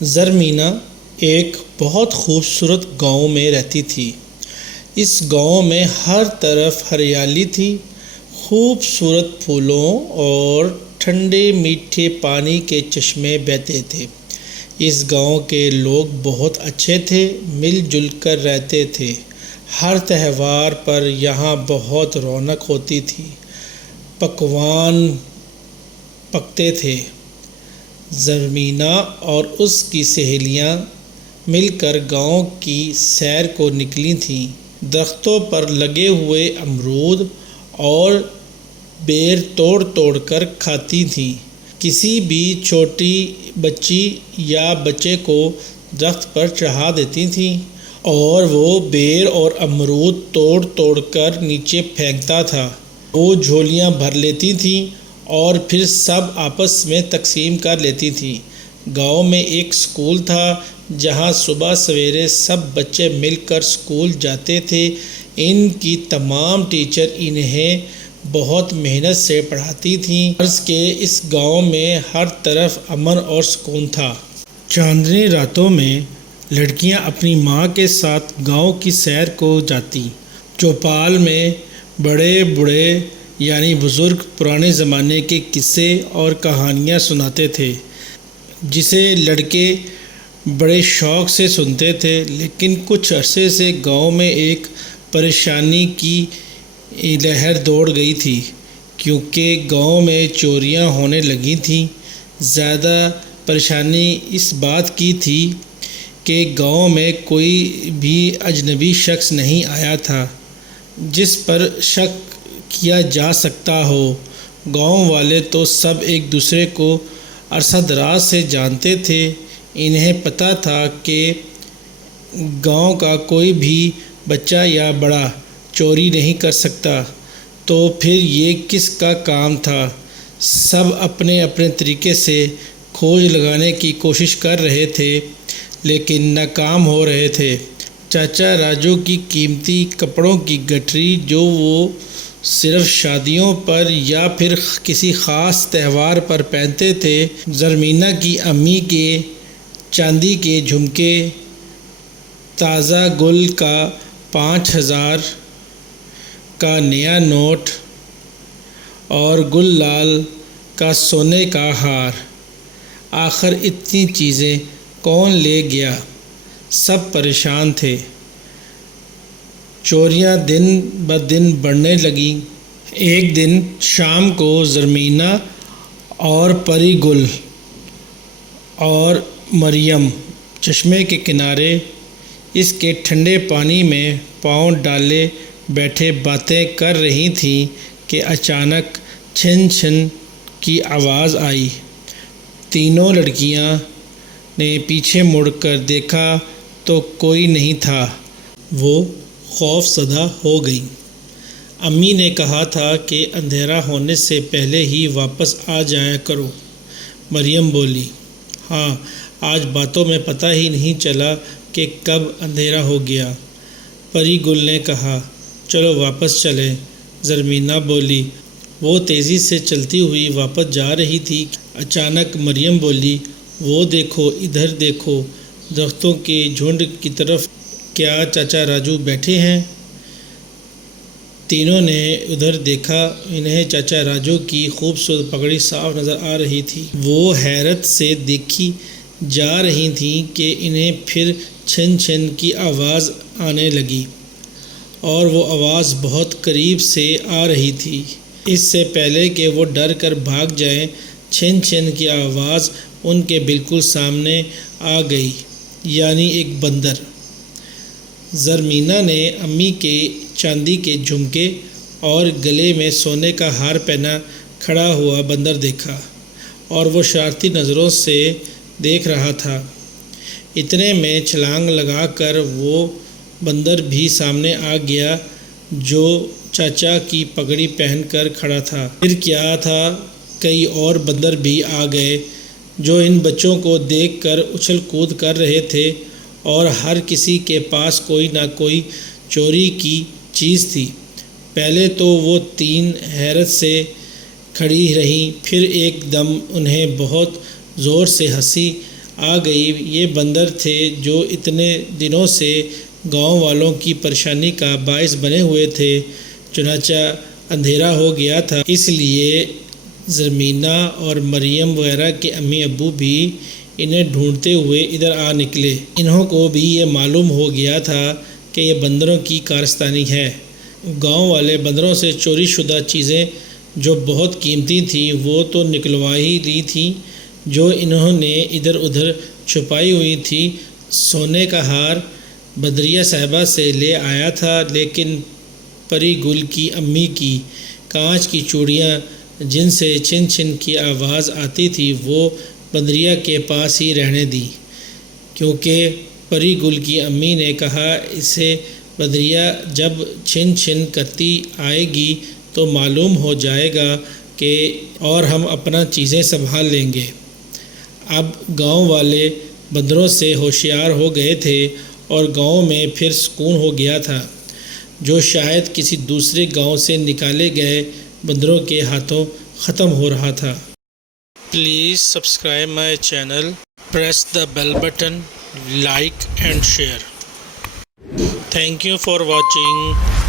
زرمینہ ایک بہت خوبصورت گاؤں میں رہتی تھی۔ اس گاؤں میں ہر طرف ہریالی تھی، خوبصورت پھولوں اور ٹھنڈے میٹھے پانی کے چشمے بہتے تھے۔ اس گاؤں کے لوگ بہت اچھے تھے، مل جل کر رہتے تھے۔ ہر تہوار پر یہاں بہت رونق ہوتی تھی، پکوان پکتے تھے۔ زرمینہ اور اس کی سہیلیاں مل کر گاؤں کی سیر کو نکلی تھیں۔ درختوں پر لگے ہوئے امرود اور بیر توڑ توڑ کر کھاتی تھیں۔ کسی بھی چھوٹی بچی یا بچے کو درخت پر چڑھا دیتی تھیں اور وہ بیر اور امرود توڑ توڑ کر نیچے پھینکتا تھا۔ وہ جھولیاں بھر لیتی تھیں اور پھر سب آپس میں تقسیم کر لیتی تھیں۔ گاؤں میں ایک اسکول تھا جہاں صبح سویرے سب بچے مل کر اسکول جاتے تھے۔ ان کی تمام ٹیچر انہیں بہت محنت سے پڑھاتی تھیں۔ عرض کہ اس گاؤں میں ہر طرف امن اور سکون تھا۔ چاندنی راتوں میں لڑکیاں اپنی ماں کے ساتھ گاؤں کی سیر کو جاتیں۔ چوپال میں بڑے بوڑھے یعنی بزرگ پرانے زمانے کے قصے اور کہانیاں سناتے تھے، جسے لڑکے بڑے شوق سے سنتے تھے۔ لیکن کچھ عرصے سے گاؤں میں ایک پریشانی کی لہر دوڑ گئی تھی، کیونکہ گاؤں میں چوریاں ہونے لگی تھیں۔ زیادہ پریشانی اس بات کی تھی کہ گاؤں میں کوئی بھی اجنبی شخص نہیں آیا تھا جس پر شک کیا جا سکتا ہو۔ گاؤں والے تو سب ایک دوسرے کو عرصہ دراز سے جانتے تھے۔ انہیں پتہ تھا کہ گاؤں کا کوئی بھی بچہ یا بڑا چوری نہیں کر سکتا، تو پھر یہ کس کا کام تھا؟ سب اپنے اپنے طریقے سے کھوج لگانے کی کوشش کر رہے تھے، لیکن ناکام ہو رہے تھے۔ چاچا راجو کی قیمتی کپڑوں کی گٹھری، جو وہ صرف شادیوں پر یا پھر کسی خاص تہوار پر پہنتے تھے، زرمینہ کی امی کے چاندی کے جھمکے، تازہ گل کا 5000 کا نیا نوٹ اور گل لال کا سونے کا ہار، آخر اتنی چیزیں کون لے گیا؟ سب پریشان تھے۔ چوریاں دن بدن بڑھنے لگیں۔ ایک دن شام کو زرمینہ اور پری گل اور مریم چشمے کے کنارے اس کے ٹھنڈے پانی میں پاؤں ڈالے بیٹھے باتیں کر رہی تھیں کہ اچانک چھن چھن کی آواز آئی۔ تینوں لڑکیاں نے پیچھے مڑ کر دیکھا تو کوئی نہیں تھا۔ وہ خوف زدہ ہو گئیں۔ امی نے کہا تھا کہ اندھیرا ہونے سے پہلے ہی واپس آ جایا کرو۔ مریم بولی، ہاں، آج باتوں میں پتہ ہی نہیں چلا کہ کب اندھیرا ہو گیا۔ پری گل نے کہا، چلو واپس چلیں۔ زرمینہ بولی۔ وہ تیزی سے چلتی ہوئی واپس جا رہی تھی کہ اچانک مریم بولی، وہ دیکھو، ادھر دیکھو، درختوں کے جھنڈ کی طرف کیا چاچا راجو بیٹھے ہیں؟ تینوں نے ادھر دیکھا۔ انہیں چاچا راجو کی خوبصورت پگڑی صاف نظر آ رہی تھی۔ وہ حیرت سے دیکھی جا رہی تھیں کہ انہیں پھر چھن چھن کی آواز آنے لگی، اور وہ آواز بہت قریب سے آ رہی تھی۔ اس سے پہلے کہ وہ ڈر کر بھاگ جائیں، چھن چھن کی آواز ان کے بالکل سامنے آ گئی، یعنی ایک بندر۔ زرمینہ نے امی کے چاندی کے جھمکے اور گلے میں سونے کا ہار پہنا کھڑا ہوا بندر دیکھا، اور وہ شرارتی نظروں سے دیکھ رہا تھا۔ اتنے میں چھلانگ لگا کر وہ بندر بھی سامنے آ گیا جو چاچا کی پگڑی پہن کر کھڑا تھا۔ پھر کیا تھا، کئی اور بندر بھی آ گئے جو ان بچوں کو دیکھ کر اچھل کود کر رہے تھے، اور ہر کسی کے پاس کوئی نہ کوئی چوری کی چیز تھی۔ پہلے تو وہ تین حیرت سے کھڑی رہیں، پھر ایک دم انہیں بہت زور سے ہنسی آ گئی۔ یہ بندر تھے جو اتنے دنوں سے گاؤں والوں کی پریشانی کا باعث بنے ہوئے تھے۔ چنانچہ اندھیرا ہو گیا تھا، اس لیے زرمینہ اور مریم وغیرہ کے امی ابو بھی انہیں ڈھونڈتے ہوئے ادھر آ نکلے۔ انہوں کو بھی یہ معلوم ہو گیا تھا کہ یہ بندروں کی کارستانی ہے۔ گاؤں والے بندروں سے چوری شدہ چیزیں جو بہت قیمتی تھیں وہ تو نکلوا ہی لی تھیں، جو انہوں نے ادھر ادھر چھپائی ہوئی تھی۔ سونے کا ہار بدریہ صاحبہ سے لے آیا تھا، لیکن پری گل کی امی کی کانچ کی چوڑیاں جن سے چھن چھن کی آواز آتی تھی وہ بدریہ کے پاس ہی رہنے دی، کیونکہ پری گل کی امی نے کہا اسے بدریہ جب چھن چھن کرتی آئے گی تو معلوم ہو جائے گا کہ اور ہم اپنا چیزیں سنبھال لیں گے۔ اب گاؤں والے بندروں سے ہوشیار ہو گئے تھے اور گاؤں میں پھر سکون ہو گیا تھا، جو شاید کسی دوسرے گاؤں سے نکالے گئے بندروں کے ہاتھوں ختم ہو رہا تھا۔ Please subscribe my channel, press the bell button, like and share. Thank you for watching.